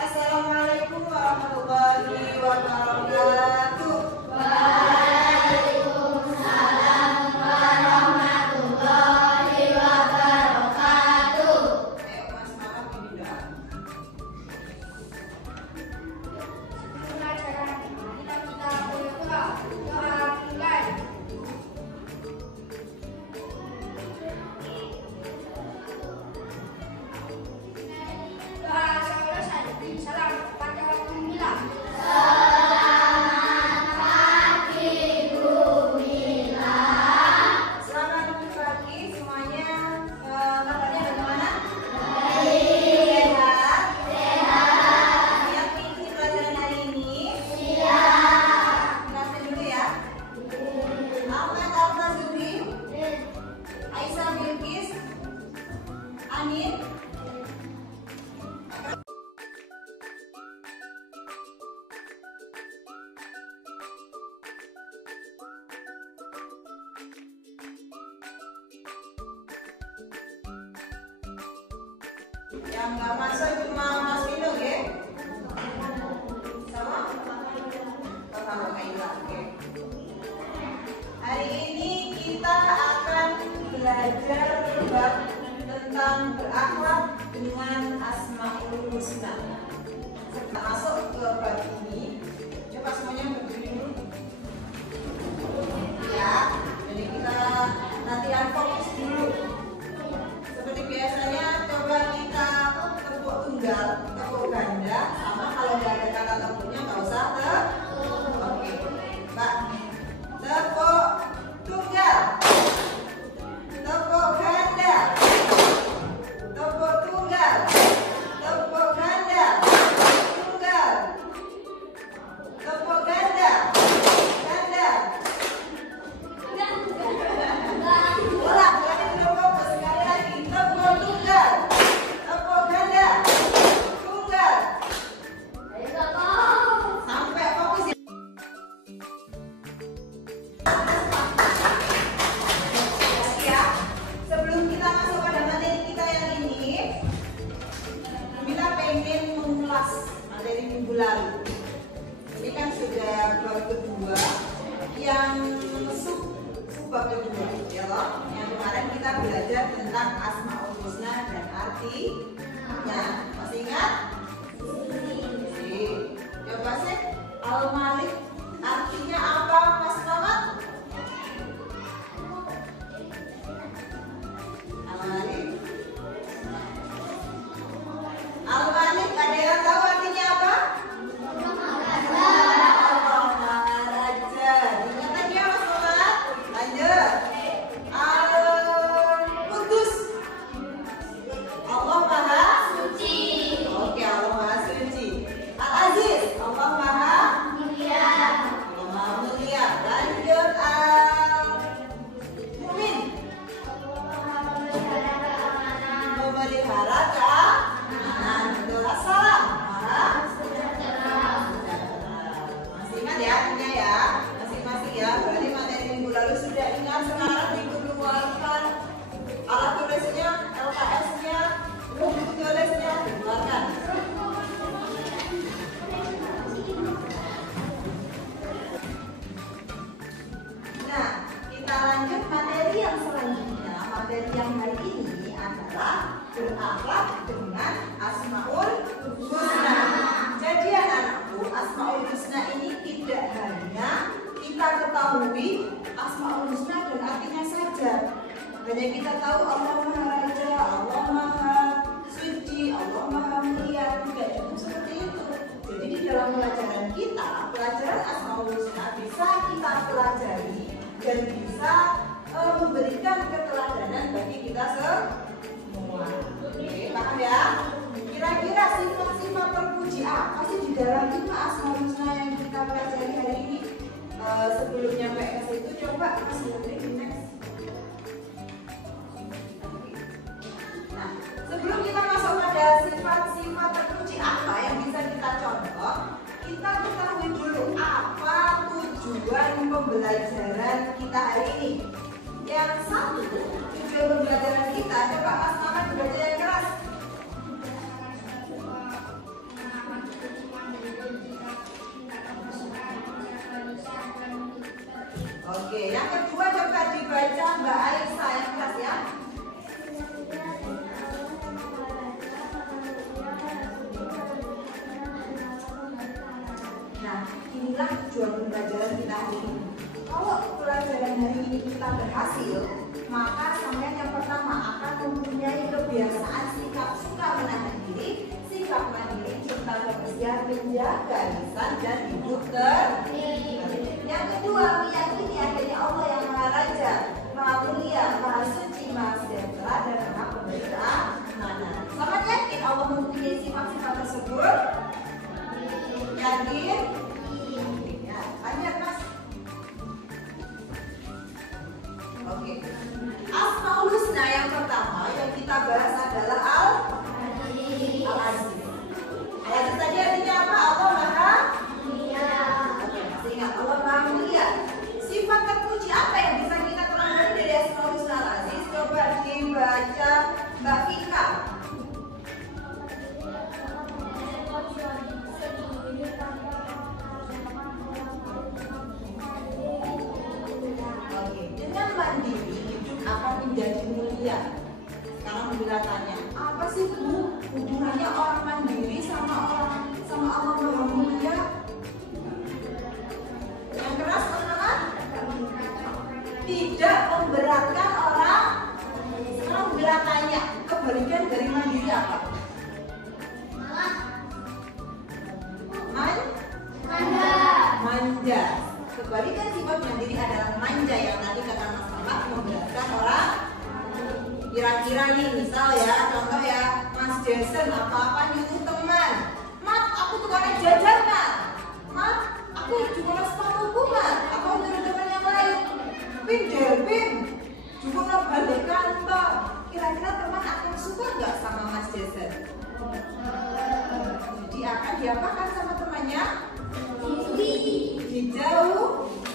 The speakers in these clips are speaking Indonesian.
Assalamualaikum warahmatullahi wabarakatuh. Waalaikumsalam warahmatullahi wabarakatuh. Ayo Mas Mama bimbing doa. Selamat pagi semuanya. Kabarnya bagaimana? Sehat? Siap mengikuti pelajaran hari ini? Kita dulu ya. Ahmad Al-Fazuri, Aisyah Bilqis, Anin. Yang nggak masuk cuma Mas Vino ya? Sama? Sama Kaila, oke. Hari ini kita akan belajar bab tentang berakhlak dengan Asmaul Husna. Kita masuk ke bab ini. Coba semuanya berdiri dulu. Ya, jadi kita latihan fokus dulu. Seperti biasanya, coba kita tepuk tunggal, tepuk ganda, sama kalau nggak ada kata tepuknya nggak usah Oke, Mbak. Tepuk tunggal, tepuk ganda, tepuk tunggal, tepuk ganda, tunggal, tepuk ganda, ganda. Ulang, berarti belum fokus. Sekali lagi, tepuk tunggal, tepuk ganda, tunggal. Sampai fokus ya. Ya, sebelum kita masuk pada materi kita yang ini, kita pengen mengulas materi minggu lalu. Ini kan sudah bab kedua yang bab kedua, ya loh. Yang kemarin kita belajar tentang Asmaul Husna dan artinya. Masih ingat? Coba sih, Al-Malik artinya apa, Mas Muhammad? Al-Malik. Al-Malik, ada yang tahu artinya apa? Maharaja. Ingat ya Mas Muhammad? Lanjut. Al-Qudus. Allah Maha Suci. Oke, Allah Maha Suci. Al-Aziz. Allah Maha Mulia. Allah Maha Mulia. Lanjut. Al-Mu'min. Memelihara keamanan. Betul. Assalam. Maha masih ingat ya artinya ya? Masing-masing ya. Berarti materi minggu lalu sudah ingat. Sekarang dikeluarkan alat tulisnya, LKS-nya, buku tulisnya dikeluarkan. Nah, kita lanjut materi yang selanjutnya. Materi yang hari ini adalah berakhlak dengan Asmaul Husna. Jadi anak-anakku, Asmaul Husna ini tidak hanya kita ketahui Asmaul Husna dan artinya saja. Hanya kita tahu Allah Maha Raja, Allah Maha Suci, Allah Maha Mulia, tidak cukup seperti itu. Jadi di dalam pelajaran kita, pelajaran Asmaul Husna bisa kita pelajari dan bisa memberikan keteladanan bagi kita semua. Oke, paham ya? Kira-kira sifat-sifat terpuji apa sih di dalam 5 Asmaul Husna yang kita pelajari hari ini? Sebelum nyampe ke situ, coba Mas Putri next. Nah, sebelum kita masuk pada sifat-sifat terpuji apa yang bisa kita contoh, kita ketahui dulu apa tujuan pembelajaran kita hari ini. Yang satu, tujuan pembelajaran kita, coba Mas Maman baca yang keras. Oke, yang kedua coba dibaca Mbak Aisyah yang keras ya. Nah, inilah tujuan pembelajaran kita hari ini. Kalau pelajaran hari ini kita berhasil, maka sampai yang pertama akan mempunyai kebiasaan sikap suka menahan diri, sikap mandiri, cinta kebersihan, menjaga lisan dan hidup tertib. Yang kedua, meyakini adanya Allah yang Maha Raja, Maha Mulia, Maha Suci, Maha Sejahtera dan Maha Pemberi keamanan. Sangat yakin Allah mempunyai sifat-sifat tersebut? Yakin? Ya, lanjut Mas. Oke. Asmaul Husna yang pertama yang kita bahas adalah Al-Aziz. Al-Aziz tadi artinya apa? Allah Maha Mulia. Oke, masih ingat Allah Maha Mulia. Sifat terpuji apa yang bisa kita pelajari dari Asmaul Husna Al-Aziz? Coba dibaca Mbak Fika. Oke, dengan mandiri hidup akan menjadi mulia. Sekarang bila tanya, apa sih Bu hubungannya orang mandiri sama Allah Maha Mulia? Yang keras teman-teman? Tidak memberatkan orang. Sekarang bila tanya, kebalikan dari mandiri apa? Manja. Kebalikan sifat mandiri adalah manja yang tadi kata Mas Ahmad memberatkan orang. Kira-kira nih misal ya, contoh ya, Mas Jason apa-apa nyuruh teman, Mat aku tukangnya jajan Mat aku jual sepatuku Mat, aku nyuruh teman yang lain, Delvin juga balik kantor. Kira-kira teman akan suka nggak sama Mas Jason? Jadi akan diapakan sama temannya?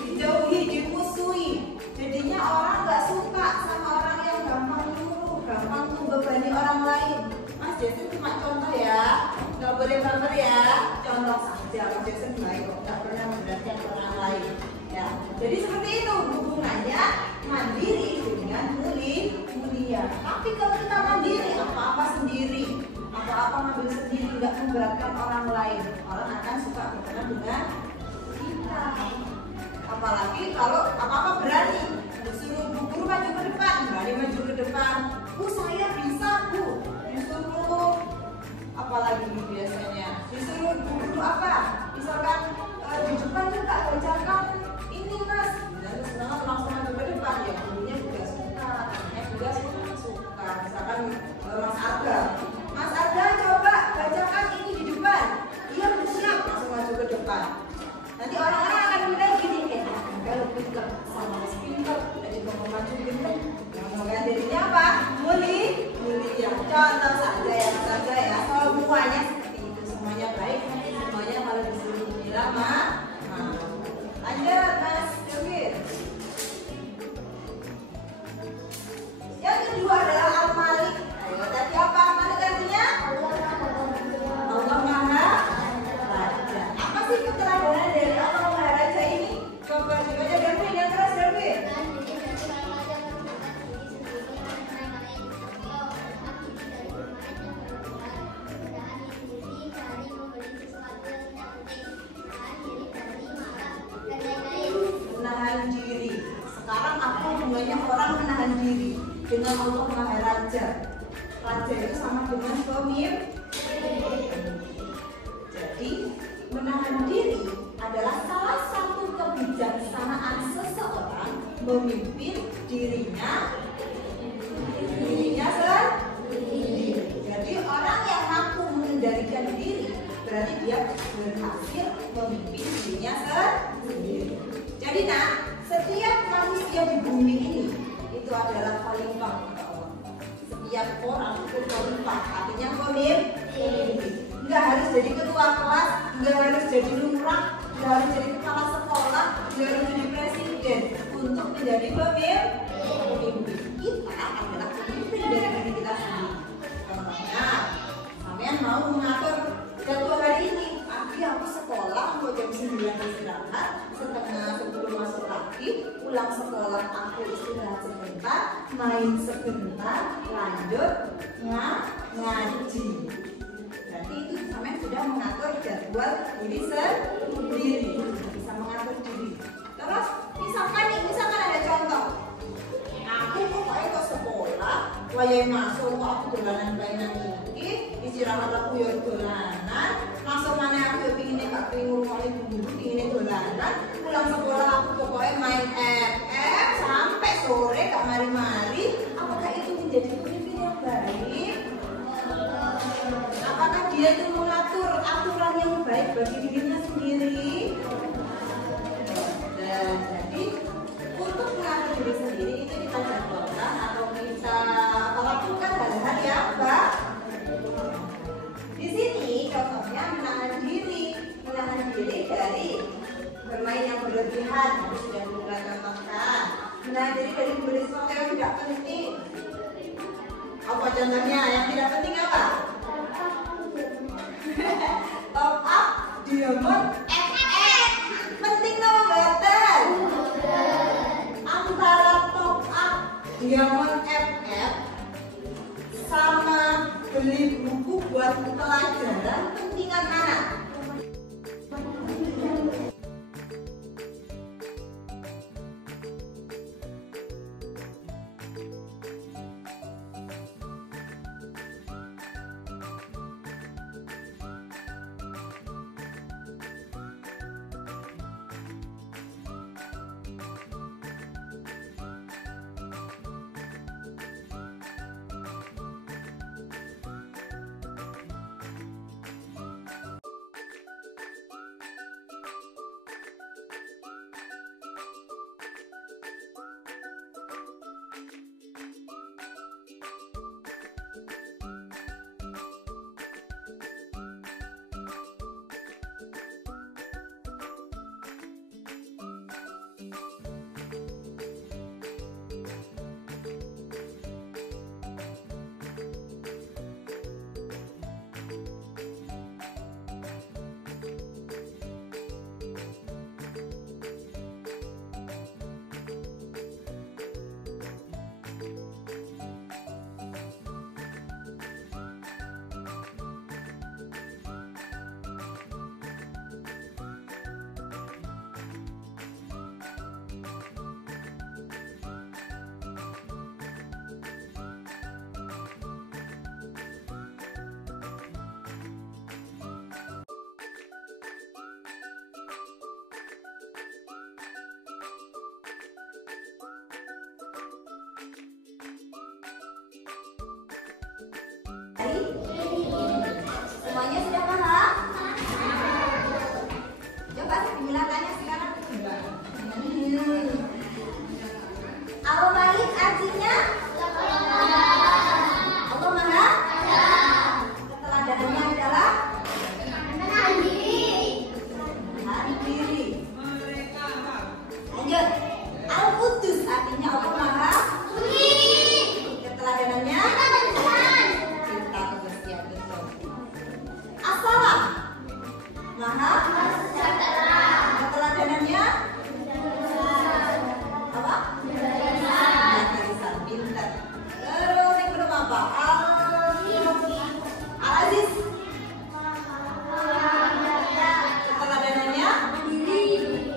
Dijauhi, dimusuhi. Jadinya orang nggak suka sama orang yang gampang nyuruh, gampang membebani orang lain. Mas Jason cuma contoh ya, nggak boleh baper ya. Contoh saja, Mas Jason baik kok, nggak pernah memberatkan orang lain. Ya, jadi seperti itu hubungannya mandiri dengan mulia. Tapi kalau kita mandiri, apa-apa sendiri, apa-apa ngambil sendiri, nggak memberatkan orang lain, orang akan suka berteman dengan kita. Apalagi kalau apa-apa berani, disuruh Bu Guru maju ke depan, berani maju ke depan. Bu saya bisa Bu, disuruh apalagi biasanya, disuruh Bu Guru apa? Misalkan di depan juga bacakan ini Mas, dan senang langsung maju ke depan ya, gurunya juga suka, anaknya juga suka. Misalkan Mas Arga coba bacakan ini di depan, iya Bu siap, langsung maju ke depan. Nanti orang-orang akan bilang gini, kalau pintar sama Mas pintar, jadi mau maju pintar, ngomongkan jadinya apa? Mulia. Contoh saja ya, semuanya seperti itu, semuanya baik, semuanya kalau disuruh bilang lanjut Mas David. Yang kedua adalah Al-Malik. Ayo tadi apa Al-Malik artinya? Allah Maha Raja. Apa sih keteladanan dari Allah Maha Raja ini? Coba dibaca David, yang keras David. Menahan diri. Sekarang apa hubungannya orang menahan diri dengan Allah Maha Raja? Raja itu sama dengan pemimpin. Jadi menahan diri adalah salah satu kebijaksanaan seseorang memimpin dirinya sendiri. Jadi orang yang mampu mengendalikan diri berarti dia berhasil memimpin dirinya sendiri. Jadi setiap manusia di bumi ini itu adalah khalifah Allah. Setiap orang itu khalifah, artinya pemimpin. Nggak harus jadi ketua kelas, nggak harus jadi lurah, nggak harus jadi kepala sekolah, nggak harus jadi presiden untuk menjadi pemimpin. Kita adalah pemimpin dari diri kita sendiri. Nah, kalian mau mengatur jadwal hari ini? Aku sekolah, mau jam 9 istirahat, setengah 10 masuk lagi, pulang sekolah aku istirahat sebentar, main sebentar, lanjut ngaji. Berarti itu sampai sudah mengatur jadwal diri sendiri, bisa mengatur diri. Terus misalkan ada contoh, aku pokoknya ke sekolah, wayai masuk kok aku dolanan mainan iki, istirahat aku ya dolanan, masuk mana aku pingin gak pingin ngomongin bumbu, pingin dolanan, pulang sekolah aku pokoknya main FF sampai sore gak mari-mari. Apakah itu menjadi pemimpin yang baik? Apakah dia itu mengatur aturan yang baik bagi dirinya sendiri? Dan jadi untuk mengatur diri sendiri itu kita jadwalkan atau kita lakukan hal-hal yang baik. Di sini contohnya menahan diri dari bermain yang berlebihan, harus sudah mulai contohkan. Menahan diri dari membeli sesuatu yang tidak penting. Apa contohnya? Yang tidak penting apa? Top up Diamond FF. Penting dong betul. Antara top up Diamond FF sama beli buku buat pelajaran, pentingan mana? Semuanya sudah paham? Coba dibilangkannya sekarang. Allah balik artinya? Allah Maha? Keteladanan adalah? Menahan diri. Lanjut. Al-Qudus artinya Allah Maha? Keteladanannya? Assalam Maha keteladanannya apa? Barisan pintar. Terus yang kedua apa? Al-Aziz keteladanannya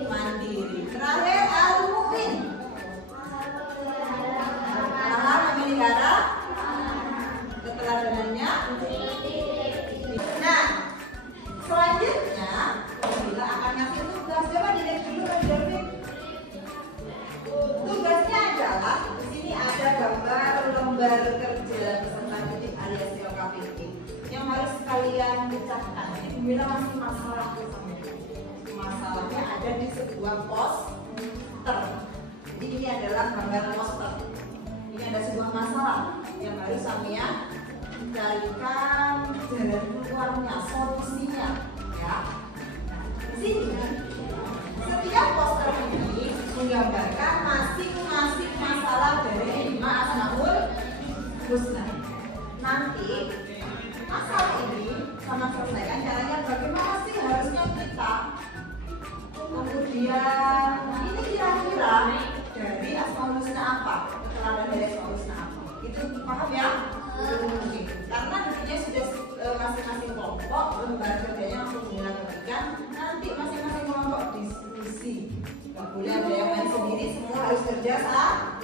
mandiri. Terakhir Al-Mu'min Maha memelihara keteladanannya. Nah, selanjutnya Bila akan ngasih tugas. Coba dilihat dulu Kak David. Tugasnya adalah di sini ada gambar lembar kerja peserta didik alias LKPD yang harus kalian pecahkan. Jadi Bila masih masalah masalahnya ada di sebuah poster. Jadi ini adalah gambar poster. Ini ada sebuah masalah yang harus sampean carikan jalan keluarnya, solusinya, ya. Nah, di sini setiap poster ini menggambarkan masing-masing masalah dari 5 Asmaul Husna. Nanti masalah ini sama selesaikan caranya bagaimana sih harusnya kita. Kemudian ini kira-kira Asmaul Husna apa? Keterangan dari Asmaul Husna apa? Itu paham ya? Oke. Karena nantinya sudah masing-masing kelompok lembaga kerjanya langsung dilakukan. Nanti masing-masing kelompok diskusi. Gak boleh ada yang main sendiri, semua harus kerja sama.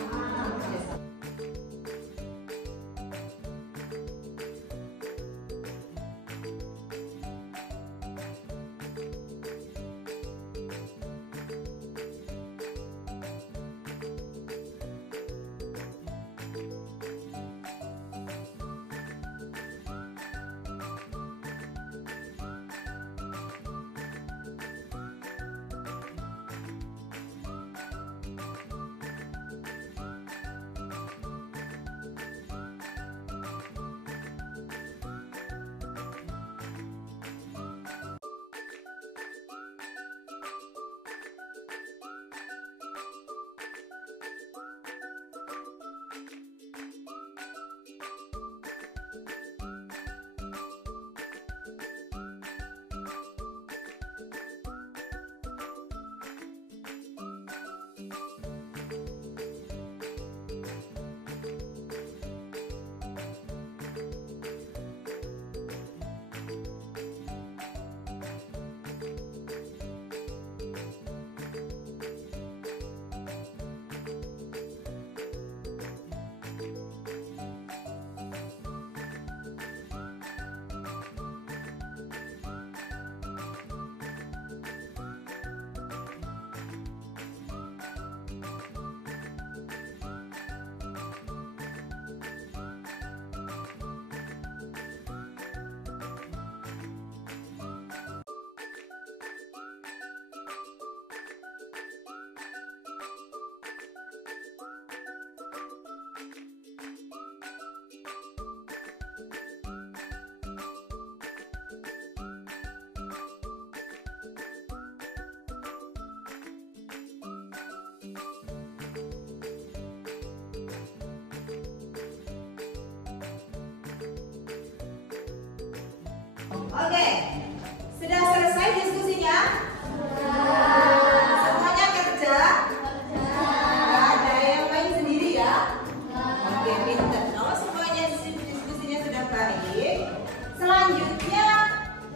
Oke, sudah selesai diskusinya? Semuanya kerja? Nggak ada yang main sendiri ya? Oke, pinter. Kalau semuanya diskusinya sudah baik, selanjutnya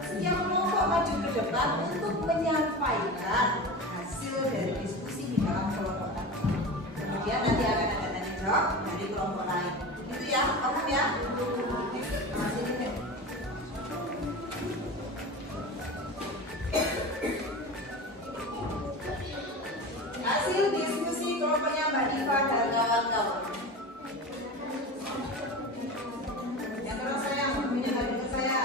setiap kelompok maju ke depan untuk menyampaikan hasil dari diskusi di dalam kelompok tadi. Kemudian nanti akan ada tanya jawab dari kelompok lain. Gitu ya, paham ya? Hasil diskusi kelompoknya Mbak Diva dan kawan-kawan. Yang keras saya, punya dari saya.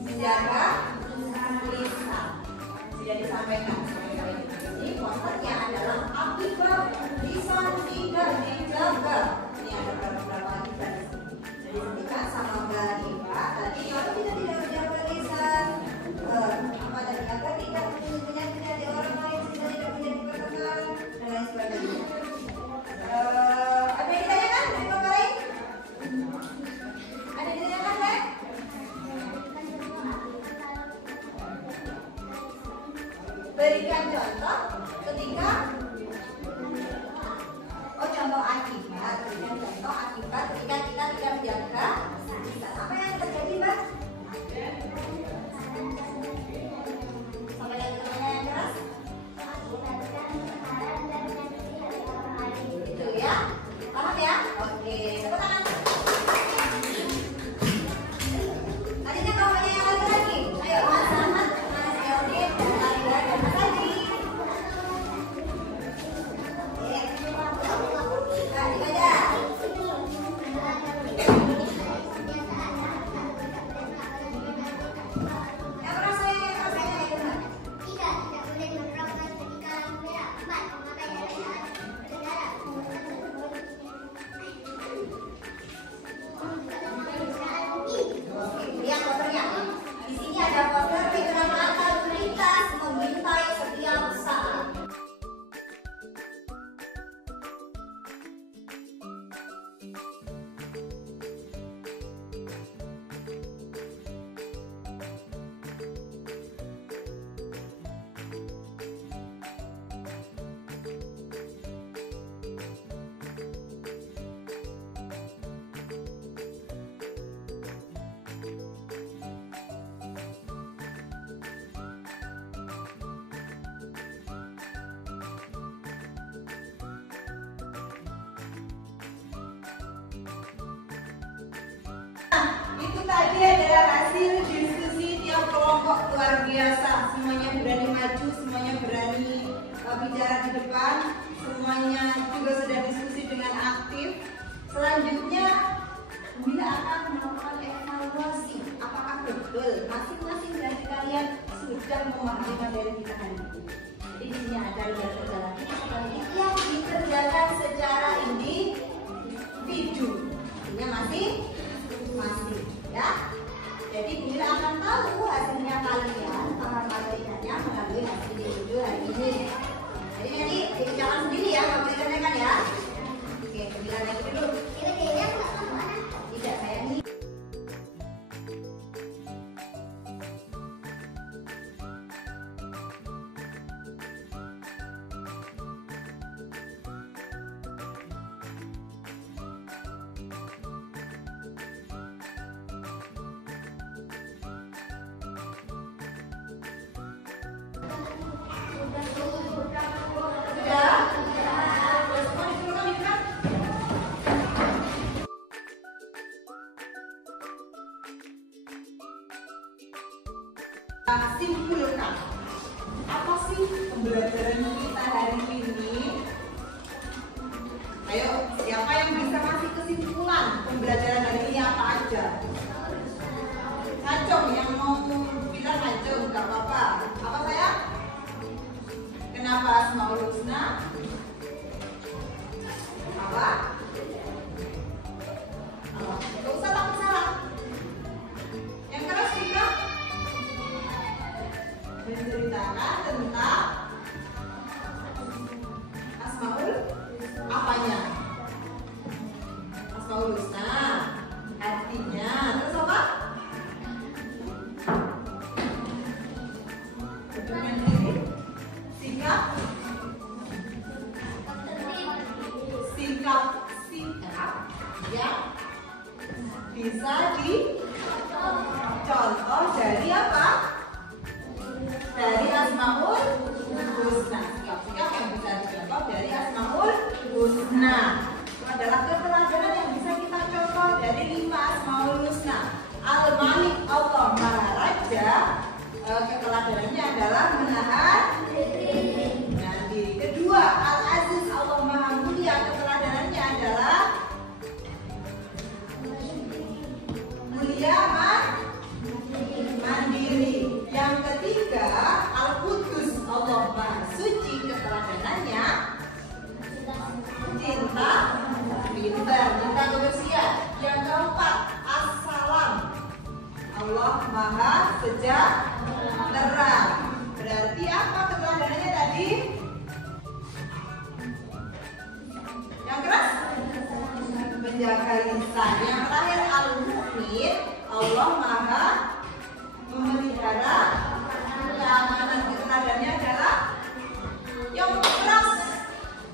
Menjaga lisan. Sudah disampaikan. Ini posternya adalah akibat lisan tidak dijaga. Ini ada beberapa akibat. Jadi ketika sama Mbak Diva tadi kalau kita tidak menjaga lisan, apa tadi agar tidak menyakiti hati orang lain, kita tidak menjadi pertengkaran dan lain sebagainya. Ada yang ditanyakan dari kelompok lain? Ada yang ditanyakan, Rek? Berikan contoh ketika contoh akibat. Berikan contoh akibat ketika kita tidak menjaga lisan. Apa yang terjadi, Mbak? Sampai yang keras? Itu ya? Paham ya? Oke, tepuk tangan. Tadinya kelompoknya yang lagi. Ayo, Mas Ahmad, Mas Elvin, dan Alida dan Mas Adi. Nah, dibaca. Yang keras, yang keras. tadi adalah hasil diskusi tiap kelompok luar biasa. Semuanya berani maju, semuanya berani bicara di depan, semuanya juga sudah diskusi dengan aktif. Selanjutnya, Bunda akan melakukan evaluasi. Apakah betul masing-masing dari kalian sudah memahami materi kita hari ini? Jadi di sini ada lembar kerja lagi yang dikerjakan secara individu. Artinya masih ya. Jadi Bunda akan tahu hasilnya kalian paham materinya melalui hasil individu hari ini. Jadi nanti dikerjakan sendiri ya, kalau dikerjakan ya. Oke, bilang lagi dulu. Kira-kira aku nggak tahu mana. Tidak, saya ini. Simpulkan, apa sih pembelajaran kita hari ini? Ayo, siapa yang bisa kasih kesimpulan pembelajaran hari ini apa aja? Ngacung, yang mau bilang ngacung, gak apa-apa. Apa saya? Kenapa Asmaul Husna? Apa? Gak usah takut salah. Yang keras juga menceritakan tentang Asmaul apanya? Asmaul Husna, artinya. Terus apa? Berdoa diri, sikap yang bisa dicontoh dari apa? Dari Asmaul Husna. Sikap-sikap yang bisa dicontoh dari Asmaul Husna. Itu adalah keteladanan yang bisa kita contoh dari 5 Asmaul Husna. Al-Malik, Allah Maha Raja. Keteladanannya adalah menahan diri. Kedua, Al-Aziz, Allah Maha Mulia. Keteladanannya adalah mulia mandiri. Yang ketiga, Al-Qudus, Allah Maha Suci. Keteladanannya cinta pintar, cinta kebersihan. Yang keempat, As-Salam, Allah Maha Sejahtera. Berarti apa keteladanannya tadi? Yang keras? Menjaga lisan. Yang terakhir, Al-Mu'min, Allah Maha memelihara keamanan. Keteladanannya adalah yang keras,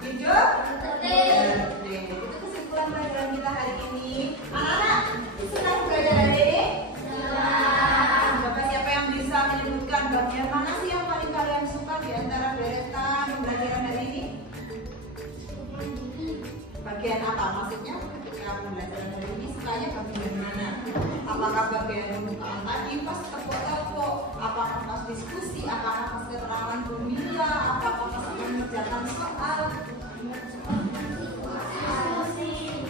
hidup tertib. Itu kesimpulan pelajaran kita hari ini. Anak-anak, senang belajar hari ini? Bapak siapa yang bisa menyebutkan bagian mana sih yang paling kalian suka di antara deretan pembelajaran hari ini? Bagian apa? Maksudnya ketika pembelajaran hari ini sukanya bagian mana? Apakah bagian pembukaan tadi pas tepuk-tepuk? Apakah pas diskusi? Apakah pas keterangan Bumila? Apakah pas mengerjakan soal?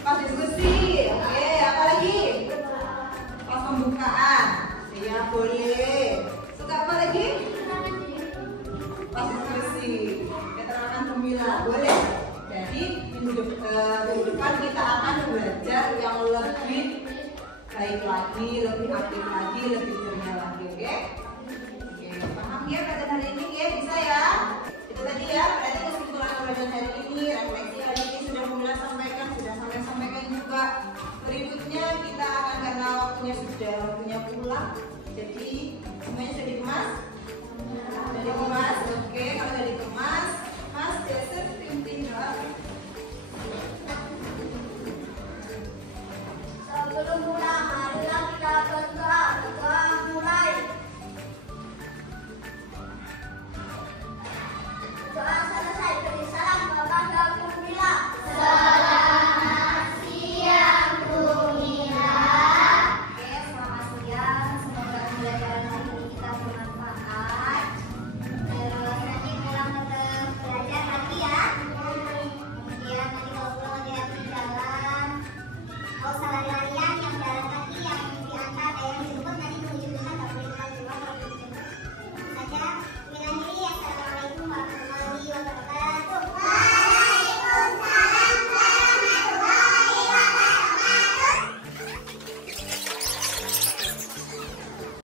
Pas diskusi. Oke, apa lagi? Pas pembukaan. Ya boleh. Suka apa lagi? Pas diskusi. Keterangan Bumila. Boleh. Jadi minggu depan kita akan belajar yang lebih baik lagi, lebih aktif lagi, lebih ceria lagi, oke? Oke, paham ya pelajaran hari ini?